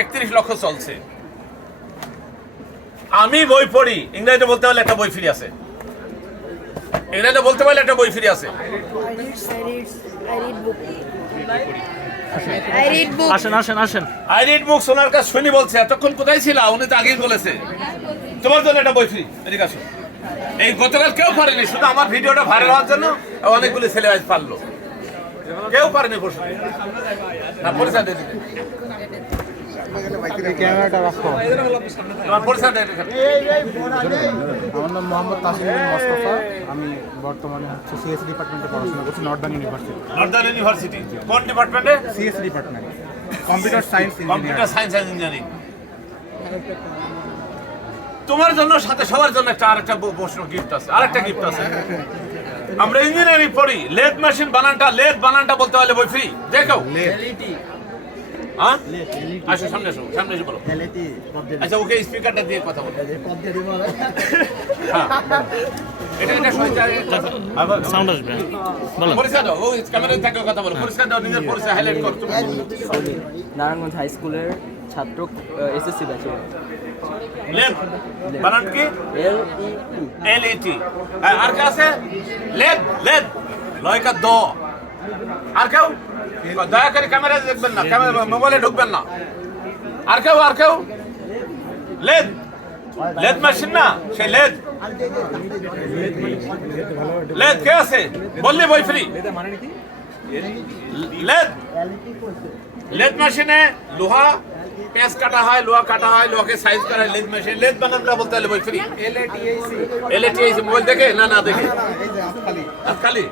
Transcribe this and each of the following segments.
একত্রিশ লক্ষ চলছে। আমি বই পড়ি ইংরেজিতে বলতে পারলে একটা বই ফ্রি আছে। ইংরেজিতে বলতে পারলে একটা বই ফ্রি আছে. আসেন আসেন আসেন। আই রিড বুক সোনার কাছে শুনি বলছে এতক্ষণ কোথায় ছিল? উনি তো আগেই বলেছে। তোমার জন্য একটা বই ফ্রি। এদিকে আসো। এই গতকাল কেউ পারেনি শুধু আমার ভিডিওটা ভাইরাল হওয়ার জন্য অনেকগুলি ছেলে আজ পারল। কেউ পারেনি বসে না পরিচয় দিয়ে আমার নাম মোহাম্মদ তাসিমুদ্দিন মোস্তফা। আমি বর্তমানে হচ্ছে সিএস ডিপার্টমেন্টে পড়াশোনা করছি নর্দার্ন ইউনিভার্সিটি নর্দার্ন ইউনিভার্সিটি কোন ডিপার্টমেন্টে CS department computer science computer science and engineering তোমার জন্য সাথে সবার জন্য একটা আরেকটা প্রশ্ন গিফট আছে। আরেকটা গিফট আছে। আমরা ইঞ্জিনিয়ারিং পড়ি। লেদ মেশিন বানানটা লেদ বানানটা বলতে হলে বই ফ্রি দেখো। হ্যাঁ? আসো সামনে আসো সামনে এসে বলো। আচ্ছা ওকে স্পিকারটা দিয়ে কথা বলো। হ্যাঁ এটা এটা সাউন্ড আসবে। বলো। পরিষ্কার দাও ও ক্যামেরায় থাকে কথা বলো। পরিষ্কার দাও নিজের পরিচয় হাইলাইট করো নারায়ণগঞ্জ হাই স্কুলের ছাত্র এসএসসি ব্যাচে বানান কি? এল ই এল ই টি আর কে আছে? লেদ লেদ লয়কা দ। আর কেউ? দয়া করে ক্যামেরা দেখবেন না ক্যামেরা মোবাইলে ঢুকবেন না। আর কেউ আর কেউ? লেদ। লেদ মেশিন না সেই লেদ। লেদ কে আছে? বললি বই ফ্রি লেদ। লেদ মেশিনে লোহা পেঁচ কাটা হয় লোহা কাটা হয় লোহাকে সাইজ করা হয় লেদ মেশিন লেদ বানানটা বলতে হলে বই ফ্রি এল এ টি মোবাইল দেখে? না না দেখে। খালি?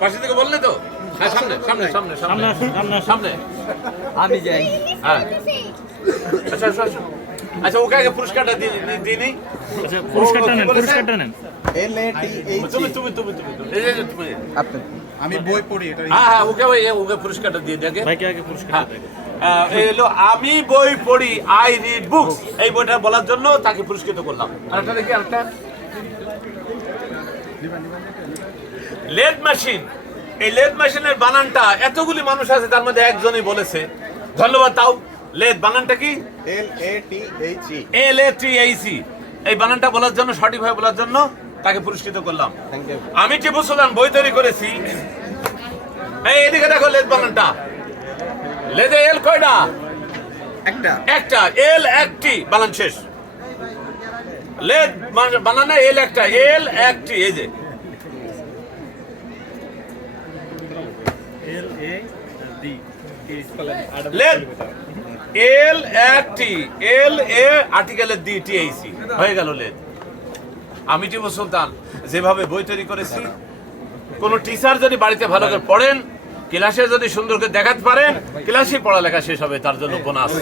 পাশে থেকে বললে তো? সামনে সামনে সামনে সামনে। সামনে সামনে আমি যাই। হ্যাঁ। আচ্ছা আচ্ছা আচ্ছা। ওকে আগে পুরস্কারটা দিয়ে দিয়ে নিই। আচ্ছা পুরস্কারটা নেন পুরস্কারটা নেন। এল এ টি এইচ তুমি তুমি তুমি তুমি তুমি। এই যে, এই যে, আমি বই পড়ি এটা হ্যাঁ ওকে ওই ওকে পুরস্কারটা দিয়ে দেখে ভাইকে আগে পুরস্কার আহ, আমি বই পড়ি আই রিড বুকস এই বইটা বলার জন্য তাকে পুরস্কৃত করলাম। আরেকটা দেখি আরেকটা মেশিন এই লেদ মেশিনের বানানটা এতগুলি মানুষ আছে তার মধ্যে একজনই বলেছে। ধন্যবাদ তাও। লেদ বানানটা কি? এল এ টি এইচ ই। এল এ টি এইসি এই বানানটা বলার জন্য সঠিকভাবে বলার জন্য তাকে পুরস্কৃত করলাম। আমি টিপু সুলতান বই তৈরি করেছি। এই এদিকে দেখো লেদ বানানটা। লেদে এল কয়টা? একটা। একটা। এল একটি। বানান শেষ। লেদ বানানে এল একটা। এল একটি। এই যে লেদ এল একটি এল এ আর্টিকেলের দি টি এইসি হয়ে গেল লেদ আমি টিপু সুলতান যেভাবে বই তৈরি করেছি কোন টিচার যদি বাড়িতে ভালো করে পড়েন ক্লাসে যদি সুন্দর করে দেখাতে পারেন ক্লাসে পড়ালেখা শেষ হবে তার জন্য বোনাস